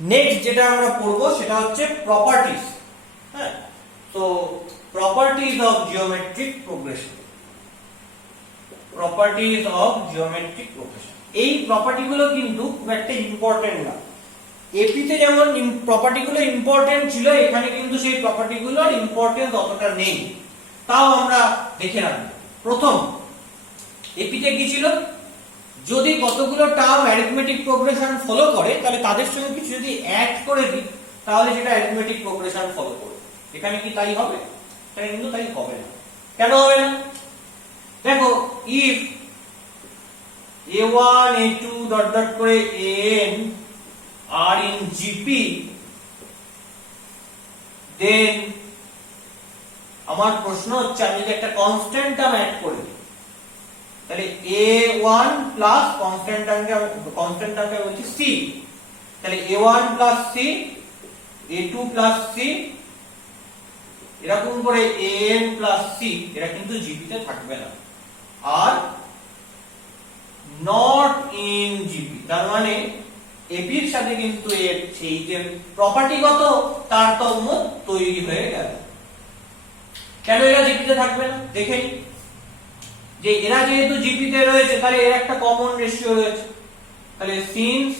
Next যেটা আমরা পড়বো সেটা হচ্ছে প্রপার্টিজ। হ্যাঁ, তো properties of geometric progression. Properties of geometric progression, এই প্রপার্টি গুলো কিন্তু খুব একটা ইম্পর্টেন্ট না। এপিতে যেমন প্রপার্টি গুলো ইম্পর্টেন্ট ছিল, এখানে কিন্তু সেই প্রপার্টি গুলোর ইম্পর্টেন্স অতটা নেই, তাও আমরা দেখে রাখবো। প্রথম এপিতে কি ছিল, যদি কতগুলো টার্ম অ্যারিথমেটিক প্রোগ্রেশন ফলো করে তাহলে তাদের সঙ্গে কিছু যদি অ্যাড করে দিই তাহলে সেটা অ্যারিথমেটিক প্রোগ্রেশন ফলো করবে। এখানে কি তাই হবে? এখানে কিন্তু তাই হবে না। কেন হবে না? দেখো, if a1 a2 dot dot করে an are in GP, then আমার প্রশ্ন হচ্ছে আমি যদি একটা কনস্ট্যান্ট টার্ম অ্যাড করি তাহলে a1 প্লাস কনস্ট্যান্ট টার্মকে বলছি c, তাহলে a1 plus c, a2 plus c, এরকম করে an প্লাস c, এরা কিন্তু জিপি তে থাকবে না। আর নট ইন জিপি, তার মানে এপির সাথে কিন্তু এর সেই যে প্রপার্টিগত তারতম্য তৈরি হয়ে গেল। কেন এরা জিপিতে থাকবে না? দেখে নিই, যে এরা যেহেতু জিপিতে রয়েছে তাহলে এর একটা কমন রেশিও রয়েছে। তাহলে since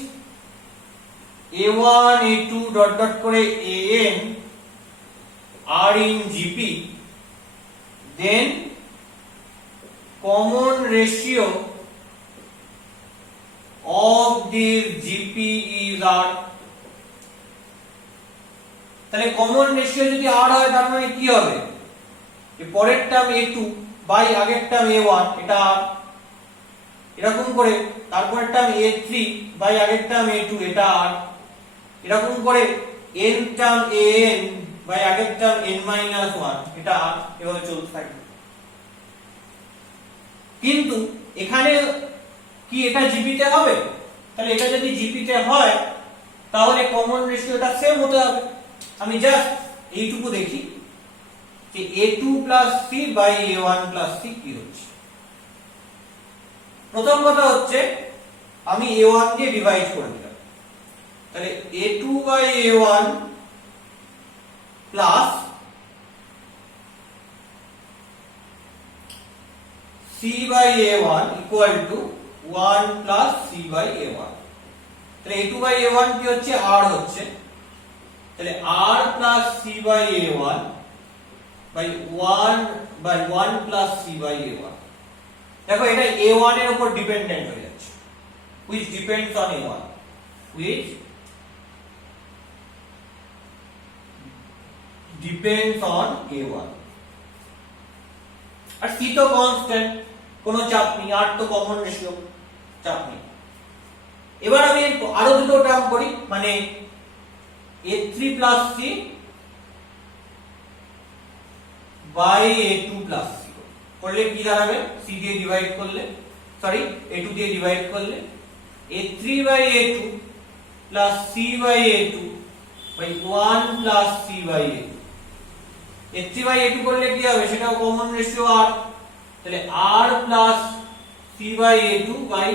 a1 a2 dot dot করে an are in GP, then common ratio of this GP is R. তাহলে কমন রেশিও যদি R হয় তার মানে কি হবে, এই পরের টার্ম a2 বাই আগের টার্ম a1 এটা R, এরকম করে তারপরের টার্ম a3 বাই আগের টার্ম a2 এটা R, এরকম করে n টার্ম an বাই আগের টার্ম n-1 এটা R, এভাবে চলতে থাকবে। কিন্তু এখানে কি এটা জিপিতে হবে? তাহলে এটা যদি জিপিতে হয় তাহলে কমন রেশিওটা সেম হতে হবে। আমি জাস্ট এইটুকু দেখি যে a2 c by a1 c কি হচ্ছে। প্রথম কথা হচ্ছে আমি a1 দিয়ে ডিভাইড করে দিলাম, তাহলে a2 by a1 plus c by a1 equal to 1 plus c by a1। তাহলে a2 by a1 কি হচ্ছে? r হচ্ছে, তাহলে r plus c by a1 by 1 plus c by a1। দেখো এটা a1 এর উপর ডিপেন্ডেন্ট হয়ে যাচ্ছে, which depends on a1, which depends on a1। আর c তো কনস্ট্যান্ট, কোনো চাপ নেই, আর তো কমন রেশিও, চাপ নেই। এবার আমি আরো দুটো টার্ম করি, মানে a3 plus c by a2 plus c করলে কি দাঁড়াবে? c দিয়ে ডিভাইড করলে, সরি a2 দিয়ে ডিভাইড করলে a3 by a2 plus c by a2 by 1 plus c by a2। a3 by a2 করলে কি হবে? সেটাও কমন রেশিও r, তাহলে r plus c by a2 by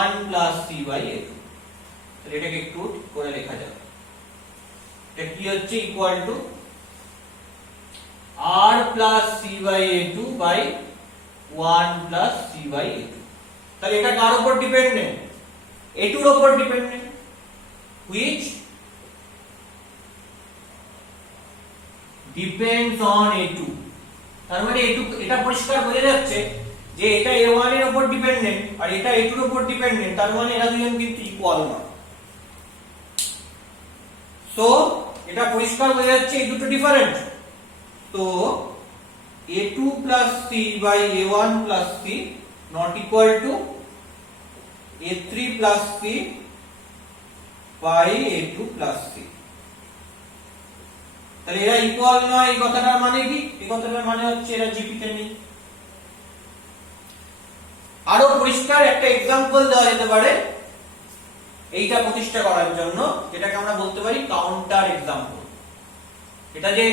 1 plus c by a2। তাহলে এটাকে একটু ঠিক করে লেখা যাবে, এটা কি হচ্ছে? Equal to r plus c by a2 by 1 plus c by a2। তাহলে এটা কার উপর ডিপেন্ডেন্ট? a2 এর উপর dependent, which depends on a2। তার মানে a2, এটা পরিষ্কার বোঝা যাচ্ছে যে এটা a1 এর উপর ডিপেন্ডেন্ট আর এটা a2 এর উপর ডিপেন্ডেন্ট, তার মানে এরা দুজন কিন্তু ইকুয়াল না। সো এটা পরিষ্কার বোঝা যাচ্ছে এই দুটো ডিফারেন্ট। তো a2 plus c by a1 plus c not equal to a3 plus c by a2 plus c। তাহলে এরা ইকুয়াল নয়, এই কথাটার মানে কি? এই কথাটার মানে হচ্ছে এরা জিপি তে নেই। আরো পরিষ্কার একটা এক্সাম্পল দেওয়া যেতে পারে এইটা প্রতিষ্ঠা করার জন্য, যেটাকে আমরা বলতে পারি কাউন্টার এক্সাম্পল। এটা যে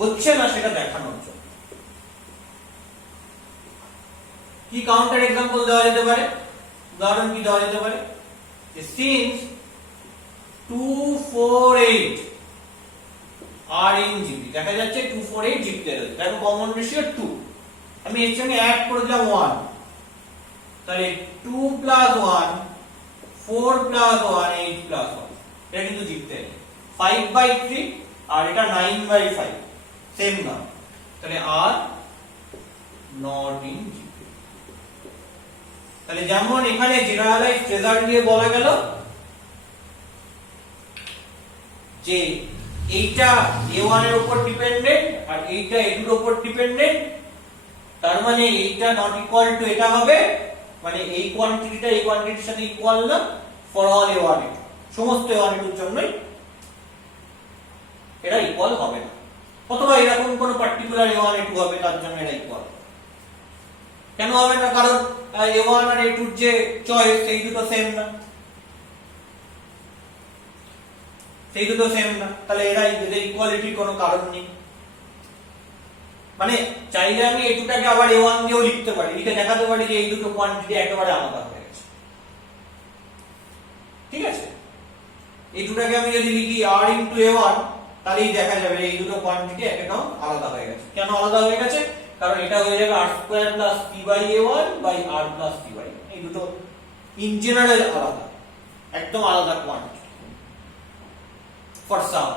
হচ্ছে না সেটা দেখানোর জন্য। কি কাউন্টার এক্সাম্পল দেওয়া যেতে পারে? উদাহরণ কি দেওয়া যেতে পারে? সিন্স 2 আর ইন জিপি দেখা যাচ্ছে 248 জিপিতে রয়েছে, দেখো কমন রেশিও 2, আমি এর সঙ্গে অ্যাড করে দিলাম 1, তাহলে 2 প্লাস 1 4 প্লাস 1 8 প্লাস 1, এটা কিন্তু জিপিতে 5/3 আর এটা 9/5 সেম না, তাহলে আর নট ইন জিপি। তাহলে যেমন এখানে জেনারেলাইজড রেজাল্ট দিয়ে বলা গেল যে এইটা a1 এর উপর ডিপেন্ডেন্ট আর এইটা a2 এর উপর ডিপেন্ডেন্ট, তার মানে এইটা নট ইকুয়াল টু এটা হবে, মানে এই কোয়ান্টিটিটা এই কোয়ান্টিটির সাথে ইকুয়াল না ফর অল a1 a2, সমস্ত a1 a2 এর জন্যই এটা ইকুয়াল হবে না, অথবা এরকম কোন পার্টিকুলার a1 a2 হবে তার জন্য এটা ইকুয়াল। কেন হবে না? কারণ a1 আর a2 এর যে চয়েস সেই দুটো সেম না, সেই দুটো সেম না, তাহলে এদের ইকুয়ালিটির কোনো কারণ নেই। মানে চাইলে আমি a2টাকে আবার a1 দিয়েও লিখতে পারি, লিখে দেখাতে পারি যে এই দুটো কোয়ান্টিটি একেবারে আলাদা হয়ে গেছে, ঠিক আছে? a2টাকে আমি যদি লিখি r ইনটু a1 তাহলেই দেখা যাবে এই দুটো কোয়ান্টিটি একদম আলাদা হয়ে গেছে। কেন আলাদা হয়ে গেছে? কারণ এটা হয়ে যাবে r square plus p by a1 by r plus p by a1, এই দুটো ইন জেনারেল আলাদা, একদম আলাদা কোয়ান্টিটি ফর সাম।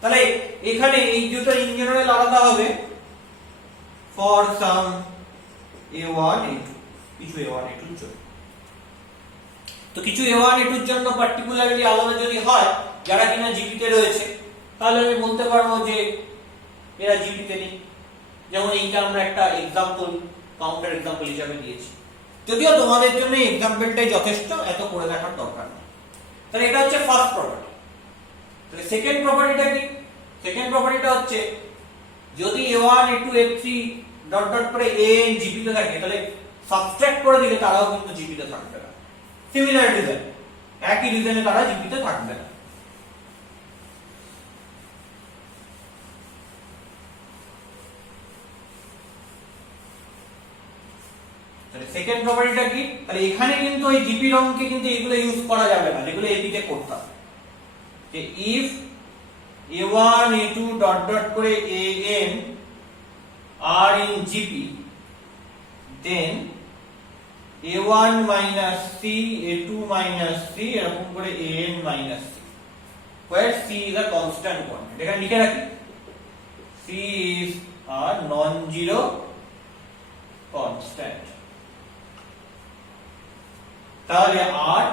তাহলে এখানে এই দুটো ইন জেনারেল আলাদা হবে ফর সাম a1 a2, কিছু a1 a2 এর জন্য। তো কিছু a1 a2 এর জন্য পার্টিকুলারলি আলাদা যদি হয় যারা কিনা জিপিতে রয়েছে, তাহলে আমি বলতে পারবো যে এরা জিপিতে নেই। যেমন এইটা আমরা একটা এক্সাম্পল, কাউন্টার এক্সাম্পল হিসেবে দিয়েছি, যদিও তোমাদের জন্য এই এক্সাম্পলটাই যথেষ্ট, এত করে দেখার দরকার নেই। তাহলে এটা হচ্ছে ফার্স্ট প্রপার্টি। তাহলে সেকেন্ড প্রপার্টিটা কি? সেকেন্ড প্রপার্টিটা হচ্ছে যদি a1 a2 a3 dot dot করে an জিপিতে থাকে, তাহলে সাবট্রাক্ট করে দিলে তারাও কিন্তু জিপিতে থাকবে না। সিমিলার রিজন, একই রিজনে তারা জিপিতে থাকবে না। তাহলে সেকেন্ড প্রপার্টিটা কি? তাহলে এখানে কিন্তু ওই জিপি রংকে কিন্তু এগুলো ইউজ করা যাবে না, যেগুলো এপিতে করতাম, যে if a1 a2 dot dot করে an are in GP, then a1 minus c a2 minus c এরকম করে an minus c, where c is a constant quantity। এখানে লিখে রাখি c is a non-zero constant, তাহলে r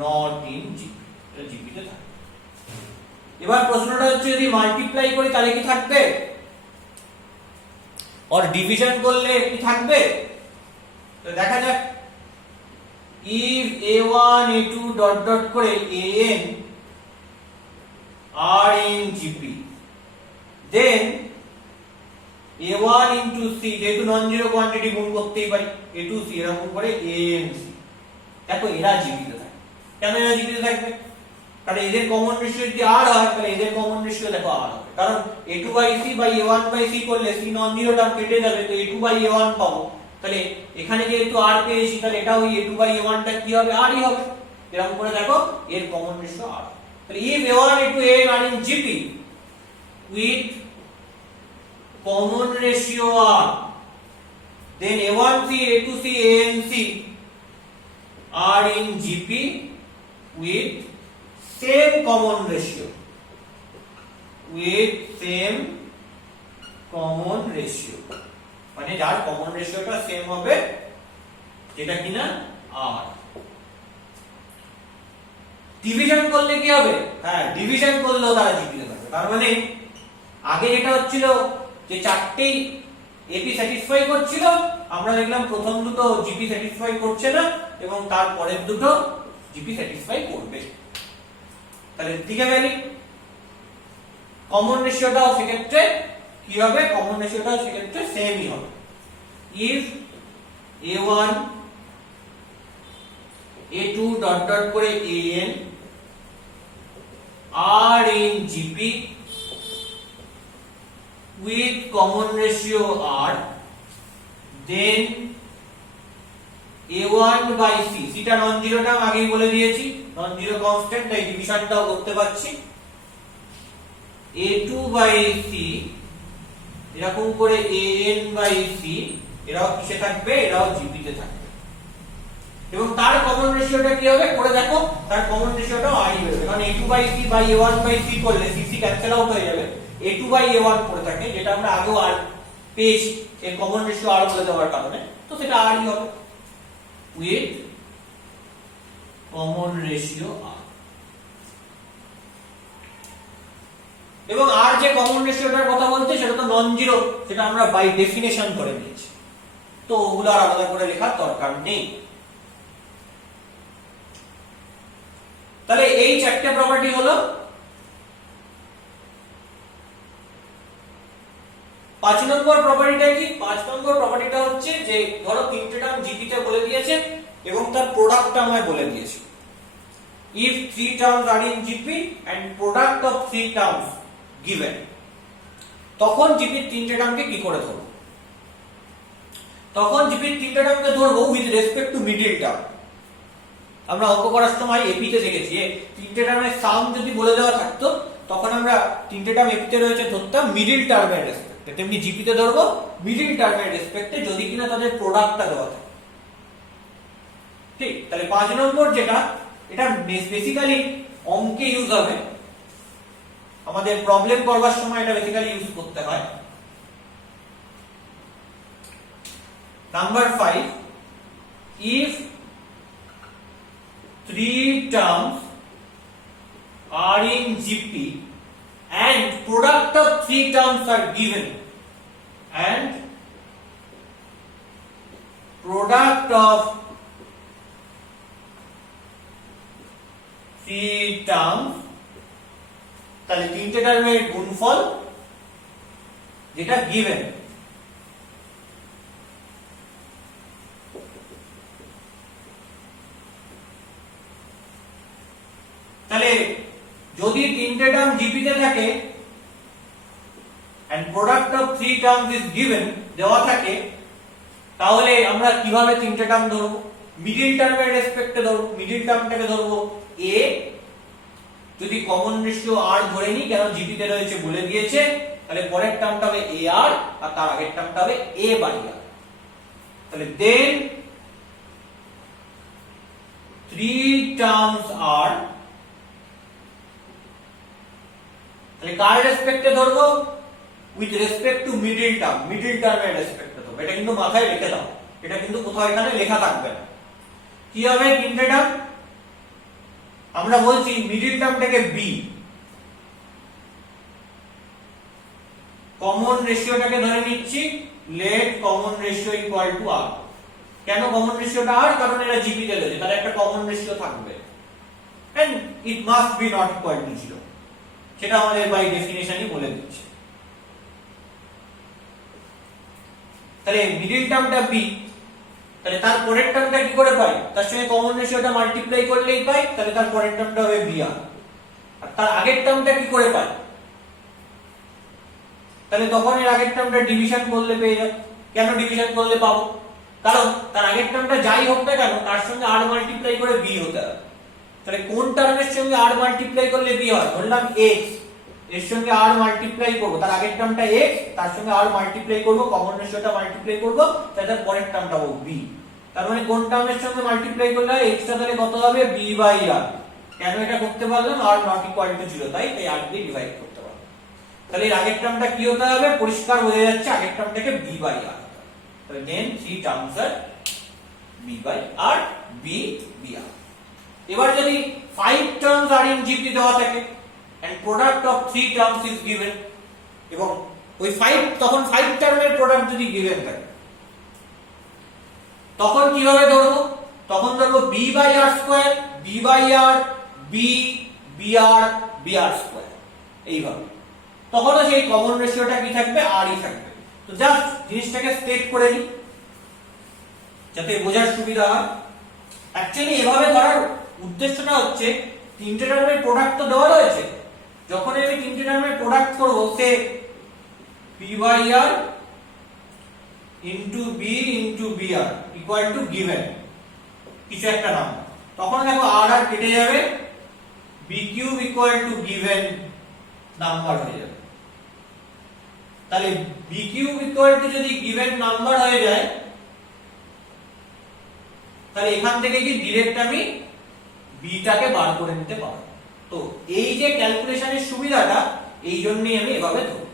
not in GP, এটা GP তে থাকে। এবার প্রশ্নটা হচ্ছে যদি মাল্টিপ্লাই করি তাহলে কি থাকবে, আর ডিভিশন করলে কি থাকবে? তো দেখা যাক, if a1 a2 dot dot করে an are in GP, then a1 into c, যেহেতু নন জিরো কোয়ান্টিটি গুণ করতেই পারি, a2 c এরকম করে an c, দেখো এরা GP তে থাকে। কেন এরা GP তে থাকবে? কারণ এদের কমন রেশিও যদি r হয় তাহলে এদের কমন রেশিও দেখো r হবে, কারণ a2 by c by a1 by c করলে c নন জিরো টার্ম কেটে যাবে, তো a2 বাই a1 পাবো। তাহলে এখানে যেহেতু r পেয়েছি তাহলে এটা ওই a2 বাই a1 টা কি হবে, r ই হবে। এরকম করে দেখো এর কমন রেশিও r। তাহলে if a1 a2 an are in GP with common ratio r, then a1c a2c anc are in GP with same common ratio, with same common ratio, মানে যার কমন রেশিওটা same হবে, যেটা কিনা r। Division করলে কি হবে? হ্যাঁ, ডিভিশন করলেও তারা জিপি তে থাকবে। তার মানে আগে যেটা হচ্ছিল যে চারটেই এপি স্যাটিসফাই করছিল, আমরা দেখলাম প্রথম দুটো জিপি স্যাটিসফাই করছে না এবং তারপরের দুটো জিপি স্যাটিসফাই করবে। তাহলে ঠিক আছে, কমন রেশিওটাও সেক্ষেত্রে কি হবে? কমন রেশিওটাও সেক্ষেত্রে সেমই হবে। if a1 a2 dot dot করে an are in GP with common ratio r, then a1 by c, c টা নন জিরো টার্ম আগেই বলে দিয়েছি, নন জিরো কনস্ট্যান্ট, তাই ডিভিশনটাও করতে পারছি। a2 বাই c এরকম করে an বাই c এরাও কিসে থাকবে, এরাও জিপি তে থাকবে। এবং তার কমন রেশিওটা কি হবে করে দেখো, তার কমন রেশিওটাও r ই হবে, কারণ a2 by c by a1 by c করলে cc ক্যান্সেল আউট হয়ে যাবে, a2 বাই a1 পড়ে থাকে, যেটা আমরা আগেও r পেয়েছি এর কমন রেশিও r বলে দেওয়ার কারণে, তো সেটা r ই হবে উইথ কমন রেশিও r। এবং আর যে কমন রেশিওটার কথা বলতে সেটা তো নন জিরো, সেটা আমরা বাই ডেফিনেশন ধরে নিয়েছি, তো ওগুলো আর আলাদা করে লেখার দরকার নেই। তাহলে এই চারটে প্রপার্টি হলো। 5 নম্বর প্রপার্টিটা কি? 5 নম্বর প্রপার্টিটা হচ্ছে যে ধরো তিনটে টার্ম জিপি তে বলে দিয়েছে এবং তার প্রোডাক্টটা আমায় বলে দিয়েছে। if 3 terms are in GP and product of 3 terms given, তখন জিপির তিনটে টার্মকে কি করে ধরবো? তখন জিপির তিনটে টার্মকে ধরবো with respect to middle term. আমরা অঙ্ক করার সময় এপি তে দেখেছি তিনটে টার্মের সাম যদি বলে দেওয়া থাকতো তখন আমরা তিনটে টার্ম এপি তে রয়েছে ধরতাম মিডল টার্মের রেসপেক্টে, তেমনি জিপি তে ধরবো মিডল টার্মের রেসপেক্টে যদি কিনা তাদের প্রোডাক্টটা দেওয়া থাকে। ঠিক, তাহলে 5 নম্বর যেটা, এটা বেসিক্যালি অঙ্কে ইউজ হবে, আমাদের প্রবলেম করবার সময় এটা বেসিক্যালি ইউজ করতে হয়। Number 5, if 3 terms are in GP and product of 3 terms are given, and product of 3 terms, তাহলে তিনটে টার্মের গুণফল যেটা গিভেন, তাহলে যদি তিনটে টার্ম জিপি তে থাকে and product of 3 terms is given দেওয়া থাকে, তাহলে আমরা কিভাবে তিনটে টার্ম ধরবো? মিডল টার্মের রেসপেক্টে ধরবো। মিডল টার্মটাকে ধরবো a, যদি কমন রেশিও r ধরে নিই, কেন জিপি তে রয়েছে বলে দিয়েছে, তাহলে পরের টার্মটা হবে ar আর তার আগের টার্মটা হবে a বাই r। তাহলে দেন 3 টার্মস are, তাহলে কার রেসপেক্টে ধরবো? With respect to middle term, middle টার্মের রেসপেক্টে ধরবো। এটা কিন্তু মাথায় রেখে দাও, এটা কিন্তু কোথাও এখানে লেখা থাকবে না। কি হবে তিনটে টার্ম? আমরা বলছি মিডল টার্মটাকে b, কমন রেশিওটাকে ধরে নিচ্ছি let common ratio equal to r। কেন কমন রেশিওটা r? কারণ এরা জিপি তে রয়েছে, তাহলে একটা কমন রেশিও থাকবে and it must be not equal to 0, সেটা আমাদের বাই ডেফিনেশনই বলে দিচ্ছে। তাহলে মিডল টার্মটা b, তাহলে তার পরের টার্মটা কি করে পাই? তার সঙ্গে কমন রেশিওটা মাল্টিপ্লাই করলেই পাই, তাহলে তার পরের টার্মটা হবে br। আর তার আগের টার্মটা কি করে পাই? তাহলে তখন এর আগের টার্মটা ডিভিশন করলে পেয়ে যাব। কেন ডিভিশন করলে পাবো? কারণ তার আগের টার্মটা যাই হোক না কেন তার সঙ্গে r মাল্টিপ্লাই করে b হতে হবে। তাহলে কোন টার্মের সঙ্গে r মাল্টিপ্লাই করলে b হয়? ধরলাম x, এর সঙ্গে r মাল্টিপ্লাই করব, তার আগের টার্মটা x, তার সঙ্গে r মাল্টিপ্লাই করব, কমন রেশিওটা মাল্টিপ্লাই করব, তাহলে তার পরের টার্মটা হবে b। তার মানে কোন টার্মের সঙ্গে মাল্টিপ্লাই করলে x টা তাহলে কত হবে? b by r। কেন এটা করতে পারলাম? r নট ইকুয়াল টু 0, তাই এই r দিয়ে ডিভাইড করতে পারলাম। তাহলে এর আগের টার্মটা কি হতে হবে? পরিষ্কার বোঝা যাচ্ছে, আগের টার্মটাকে b বাই r। তাহলে দেন 3 টার্মস আর b by r, b br। এবার যদি 5 টার্মস আর ইন জিপি দেওয়া থাকে and product of 3 terms is given, এবং ওই 5 তখন 5 টার্মের প্রোডাক্ট যদি given থাকে তখন কিভাবে ধরবো? তখন ধরবো b by r square, b by r, b br br square, এইভাবে। তখনও সেই কমন রেশিওটা কি থাকবে? r ই থাকবে। তো জাস্ট জিনিসটাকে স্টেট করে নিই যাতে বোঝার সুবিধা হয়। অ্যাকচুয়ালি এভাবে ধরার উদ্দেশ্যটা হচ্ছে তিনটে টার্মের প্রোডাক্ট তো দেওয়া রয়েছে, যখন আমি তিনটে টার্মের প্রোডাক্ট করব সে b by r into b into br equal to given কিছু একটা নাম্বার, তখন দেখো r আর কেটে যাবে, b cube equal to given number হয়ে যাবে। তাহলে b কিউব ইকুয়াল টু যদি গিভেন নাম্বার হয়ে যায়, তাহলে এখান থেকে কি ডাইরেক্ট আমি b টাকে বার করে নিতে পারবো। তো এই যে ক্যালকুলেশনের সুবিধাটা, এই জন্যই আমি এভাবে ধরি।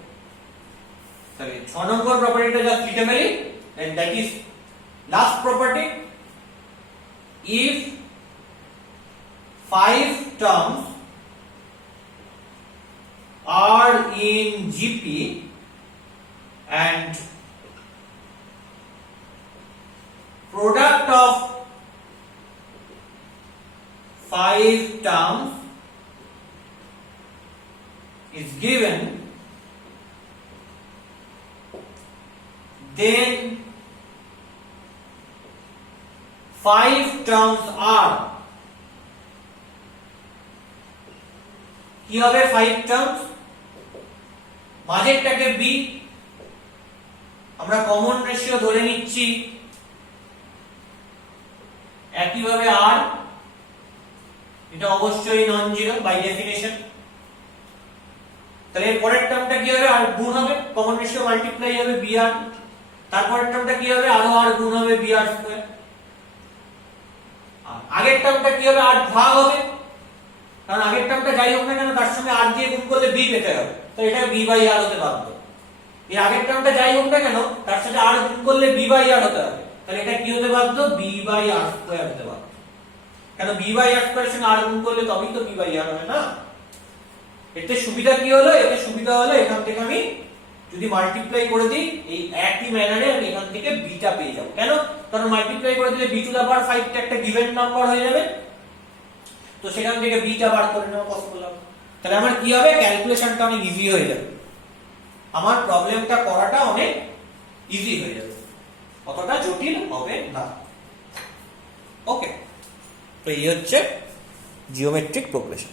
তাহলে 6 নম্বর প্রপার্টিটা জাস্ট লিখে ফেলি, and that is last property, if 5 terms are in GP and product of 5 terms is given, then 5 terms are, কি হবে 5 টার্মস, মাঝেরটাকে b, আমরা কমন রেশিও ধরে নিচ্ছি, একইভাবে r, এটা অবশ্যই নন জিরো বাই ডেফিনিশন। তাহলে এর পরের টার্মটা কি হবে, আর গুণ হবে, কমন রেশিও মাল্টিপ্লাই হবে br, তারপরের টার্মটা কি হবে, আরো r গুণ হবে br স্কয়ার, আর আগের টার্মটা কি হবে, r ভাগ হবে, কারণ আগের টার্মটা যাই হোক না কেন তার সঙ্গে r দিয়ে গুণ করলে b পেতে হবে, তো এটা b বাই r হতে বাধ্য। এর আগের টার্মটা যাই হোক না কেন তার সাথে r গুণ করলে b বাই r হতে হবে, তাহলে এটা কি হতে বাধ্য, b বাই r স্কয়ার হতে বাধ্য। কেন b বাই r স্কয়ার সঙ্গে r গুণ করলে তবেই তো b বাই r হবে না। এতে সুবিধা কি হলো, এতে সুবিধা হলো এখান থেকে আমি যদি মাল্টিপ্লাই করে দিই এই একই ম্যানারে আমি এখান থেকে b টা পেয়ে যাব। কেন, কারণ মাল্টিপ্লাই করে দিলে b টু দা পাওয়ার 5 টা একটা গিভেন নাম্বার হয়ে যাবে, তো সেখান থেকে b টা বার করে নেওয়া পসিবল হবে। তাহলে আমার কি হবে, ক্যালকুলেশনটা অনেক ইজি হয়ে যাবে, আমার প্রবলেমটা করাটা অনেক ইজি হয়ে যাবে, অতটা জটিল হবে না। ওকে, তো এই হচ্ছে জিওমেট্রিক প্রোগ্রেশন।